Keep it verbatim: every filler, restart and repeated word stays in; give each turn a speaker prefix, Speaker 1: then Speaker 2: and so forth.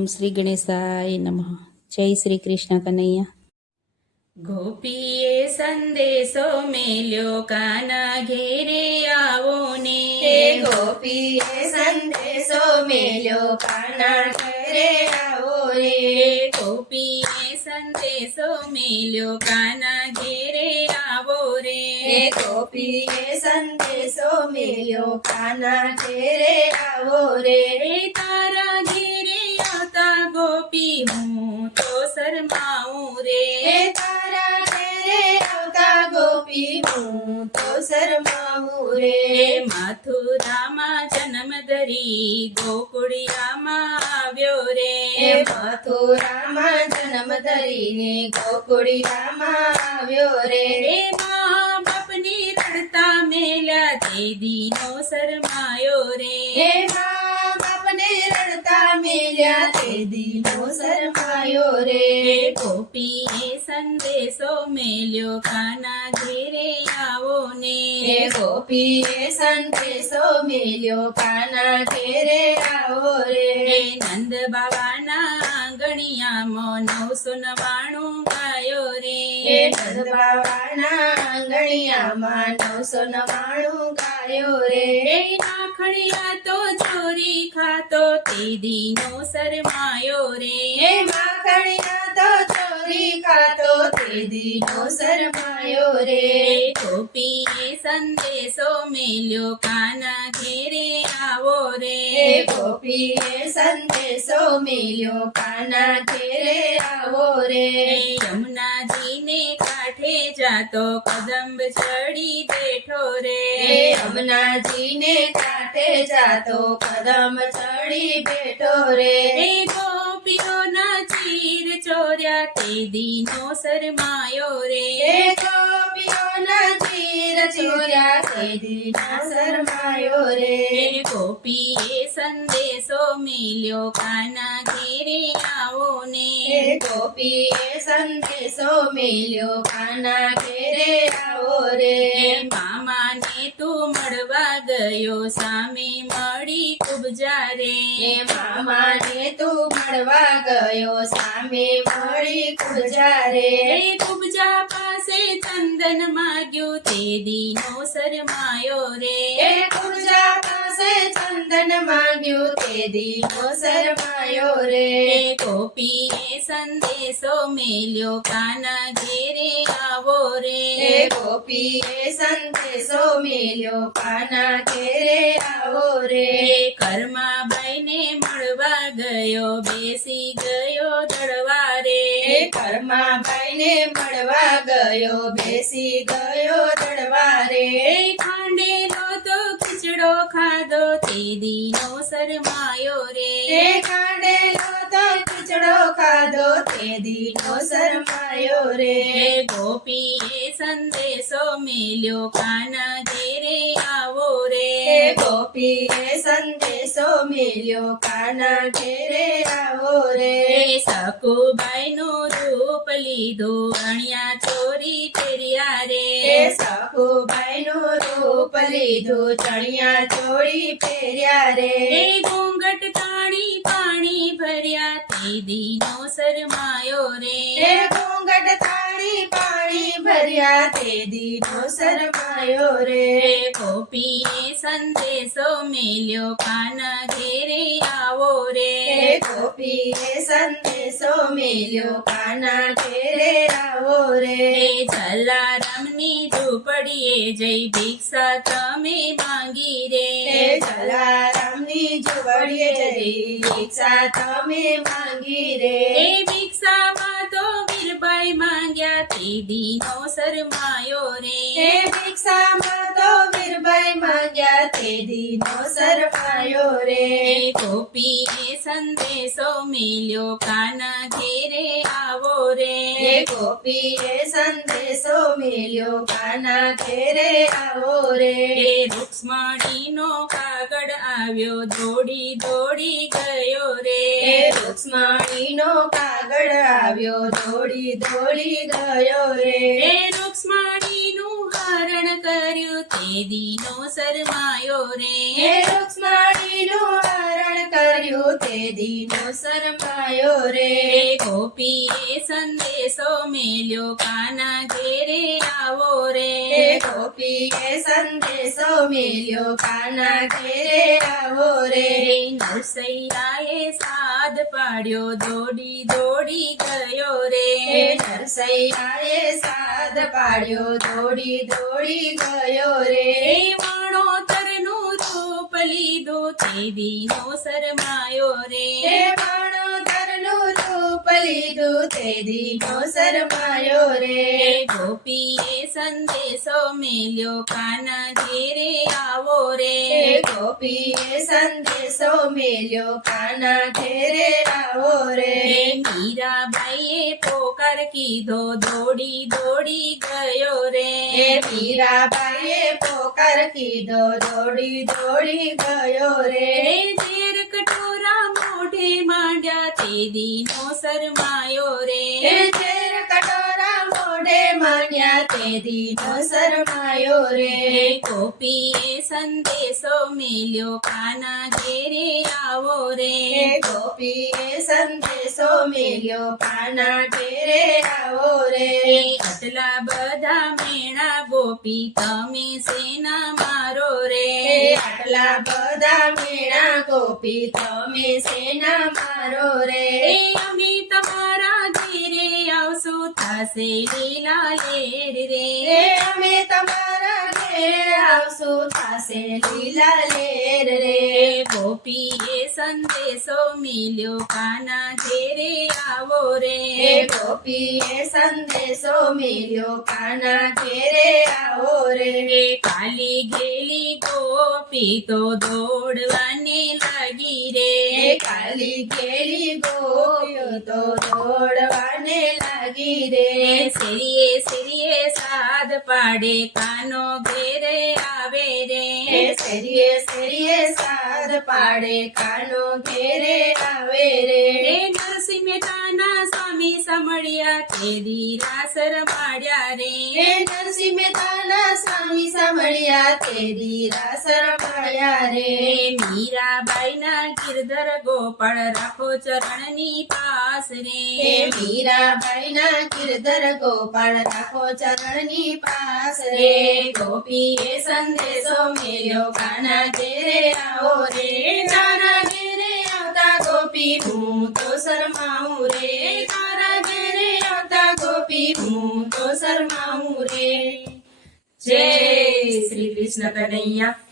Speaker 1: ઓમ શ્રી ગણેશાય નમઃ. જય શ્રી કૃષ્ણ કનૈયા. ગોપીએ સંદેશો મેલ્યો કાના ઘેરે આવો ને.
Speaker 2: હે ગોપીએ સંદેશો મેલ્યો કાના ઘરે આવો રે.
Speaker 1: ગોપીએ સંદેશો મેલ્યો કાના ઘેરે આવો રે.
Speaker 2: હે ગોપીએ સંદેશો મેલ્યો કાના ઘરે આવો રે.
Speaker 1: તારા ઘેરે આવતા ગોપી હું તો શરમાઉં રે.
Speaker 2: હે તારા ઘરે આવતા ગોપી હું તો શરમાવું રે.
Speaker 1: મથુરામાં જન્મ ધરી ગોકુળિયામાં આવ્યો રે.
Speaker 2: હે મથુરામાં જન્મ ધરીને ગોકુળિયામાં આવ્યો રે.
Speaker 1: હે મા બાપની રડતા મેલ્યા તે દીનો શરમાયો રે.
Speaker 2: હે મા બાપને રડતા મેલ્યા તે દીનો શરમાયો રે.
Speaker 1: ગોપીએ સંદેશો મેલ્યો કાના ઘેરે આવો ને.
Speaker 2: હે ગોપીએ સંદેશો મેલ્યો કાના ઘેરે આવો રે.
Speaker 1: નંદ બાવાના આંગણિયામાં નવસો નવાણું ગાયો રે.
Speaker 2: હે નંદ બાવાના આંગણિયામાં નવસો નવાણું ગાયો રે.
Speaker 1: નાખણિયા તો ચોરી ખાતો તે દીનો શરમાયો રે.
Speaker 2: હે માખણિયા તો ચોરી ખાતો તે દીનો શરમાયો રે.
Speaker 1: ગોપીએ સંદેશો મેલ્યો કાના ઘેરે આવો રે.
Speaker 2: હે ગોપીએ સંદેશો મેલ્યો કાના ઘેરે આવો રે.
Speaker 1: યમુનાજીને કાંઠે જાતો કદંબ ચડી બેઠો રે.
Speaker 2: હે યમુનાજીને કાંઠે જાતો કદમ ચડી બેઠો રે.
Speaker 1: હે ગોપીઓના ચીર ચોર્યા તે દીનો શરમાયો રે.
Speaker 2: હે ગોપીઓના ચીર ચોર્યા તે દીના શરમાયો રે.
Speaker 1: હે ગોપીએ સંદેશો મેલ્યો કાના ઘેરે આવો ને.
Speaker 2: હે ગોપીએ સંદેશો મેલ્યો કાના ઘેરે આવો રે.
Speaker 1: મામાને તું મળવા ગયો સામે મળી કુબજા રે.
Speaker 2: હે મામાને તું મળવા ગયો સામે મળી કુબજા રે.
Speaker 1: હે કુબજા પાસે ચંદન માગ્યું તે દીનો શરમાયો રે.
Speaker 2: હે કુબજા પાસે ચંદન માંગ્યું તે દીનો શરમાયો રે.
Speaker 1: હે ગોપીએ સંદેશો મેલ્યો કાના ઘેરે આવો રે.
Speaker 2: હે ગોપીએ સંદેશો મેલ્યો કાના ઘેરે આવો રે.
Speaker 1: હે કર્માબાઈને મળવા ગયો બેસી ગયો દળવા રે.
Speaker 2: હે કર્માબાઈને મળવા ગયો બેસી ગયો દળવા રે.
Speaker 1: હે ખાંડેલો તો ખીચડો ખાધો તે દીનો શરમાયો રે.
Speaker 2: હે ખાંડેલો તો ખીચડો ખાધો તે દીનો શરમાયો રે.
Speaker 1: હે ગોપીએ સંદેશો મેલ્યો કાના ઘેરે આવો રે.
Speaker 2: હે ગોપીએ સંદેશો મેલ્યો કાના ઘેરે આવો રે.
Speaker 1: હે સખુબાઈનું રૂપ લીધું અણિયા ચોરી પહેર્યા રે.
Speaker 2: હે સખુબાઈનું રૂપ લીધું ચણિયા ચોળી પહેર્યા રે.
Speaker 1: હે ઘૂંઘટ તાણી પાણી ભર્યા તે દીનો શરમાયો રે.
Speaker 2: હે ઘૂંઘટ તાળી પાણી ભર્યા તે દીનો શરમાયો રે.
Speaker 1: હે ગોપીએ સંદેશો મેલ્યો કાના ઘેરે આવો રે.
Speaker 2: હે ગોપીએ સંદેશો મેલ્યો કાના ઘેરે આવો રે.
Speaker 1: હે જલારામની ઝૂંપડીએ જઈ ભિક્ષા તમે માંગી રે.
Speaker 2: હે જલારામની ઝૂંપડીએ જઈ ભિક્ષા તમે માંગી રે.
Speaker 1: હે ભિક્ષામાં તો વીરબાઈ માંગ્યા તે દીનો શરમાયો રે.
Speaker 2: હે ભિક્ષામાં તો વીરબાઈ માંગ્યા તે દીનો શરમાયો રે.
Speaker 1: હે ગોપીએ સંદેશો મેલ્યો કાના ઘેરે આવો રે.
Speaker 2: હે ગોપીએ સંદેશો મેલ્યો કાના ઘેરે આવો રે.
Speaker 1: હે રૂક્ષ્મણીનો કાગળ આવ્યો દોડી દોડી ગયો રે.
Speaker 2: હે રૂક્ષ્મણીનો કાગળ આવ્યો દોડી દોડી ગયો રે.
Speaker 1: હે રૂક્ષ્મણીનું હરણ કર્યું તે દીનો શરમાયો રે.
Speaker 2: હે રૂક્ષ્મણીનું હરણ કર્યું તે તે દીનો શરમાયો રે
Speaker 1: ગોપીએ સંદેશો મેલ્યો કાના ઘેરે આવો રે
Speaker 2: હે ગોપીએ સંદેશો મેલ્યો કાના ઘેરે આવો રે
Speaker 1: નરસૈયાએ સાદ પાડ્યો દોડી દોડી ગયો રે
Speaker 2: હે નરસૈયાએ સાદ પાડ્યો દોડી દોડી ગયો રે
Speaker 1: વણોતરનું રૂપ લીધું તે દીનો શરમાયો રે
Speaker 2: હે બાણોદરનું રૂપ લીધું તે દીનો શરમાયો રે
Speaker 1: ગોપીએ સંદેશો મેલ્યો કાના ઘેરે આવો રે
Speaker 2: હે ગોપીએ સંદેશો મેલ્યો કાના ઘેરે આવો રે
Speaker 1: મીરાબાઈએ પોકાર કીધો દોડી દોડી ગયો રે
Speaker 2: હે મીરાબાઈએ પોકાર કીધો દોડી દોડી ગયો રે
Speaker 1: ઝેર કટોરા મોઢે માંડ્યા તે દીનો શરમાયો રે
Speaker 2: હે ઝેર કટોરા મોઢે માન્યા તે દીનો શરમાયો રે
Speaker 1: ગોપીએ સંદેશો મેલ્યો કાના ઘેરે આવો રે
Speaker 2: હે ગોપીએ સંદેશો મેલ્યો કાના ઘેરે આવો રે
Speaker 1: આટલા બધા મેણા ગોપી તમે સેના મારો રે
Speaker 2: હે આટલા બધા મેણા ગોપી તમે સેના મારો રે
Speaker 1: એ અમે તમારા ઘેરે આવશું થાશે લીલા લેર રે
Speaker 2: હે અમે તમારા ઘેરે આવશું થાશે લીલા લેર રે
Speaker 1: ગોપીએ સંદેશો મિલ્યો કાના ઘેરે આવો રે
Speaker 2: હે ગોપીએ સંદેશો મેલ્યો કાના ઘેરે આવો રે
Speaker 1: કાલી ઘેલી ગોપી તો દોડવાને લાગી રે
Speaker 2: હે કાલી ઘેલી ગોપીઓ તો દોડવાને લાગી રે
Speaker 1: શેરીએ શેરીએ સાદ પાડે કાનો ઘેરે આવે રે
Speaker 2: હે શેરીએ શેરીએ સાદ પાડે કાનો ઘેરે આવે રે
Speaker 1: હે નરસિંહ મહેતાના સ્વામી સાંભળ્યા તે દીરાસર પાડ્યા રે
Speaker 2: હે નરસિંહ મહેતાના સ્વામી સાંભળ્યા તે દીરાસર પાડ્યા રે
Speaker 1: મીરાબાઈના ગિરધર ગોપાળ રાખો ચરણની પાસ રે
Speaker 2: હે મીરાબાઈના ગિરધર ગોપાળ રાખો ચરણની પાસ રે ગોપીએ સંદેશો મેલ્યો કાના ઘેરે આવો રે તારા ઘેરે આવતા ગોપી હું તો શરમાઉં રે તારા ઘેરે આવતા ગોપી હું તો શરમાઉં રે
Speaker 1: જય શ્રી કૃષ્ણ કનૈયા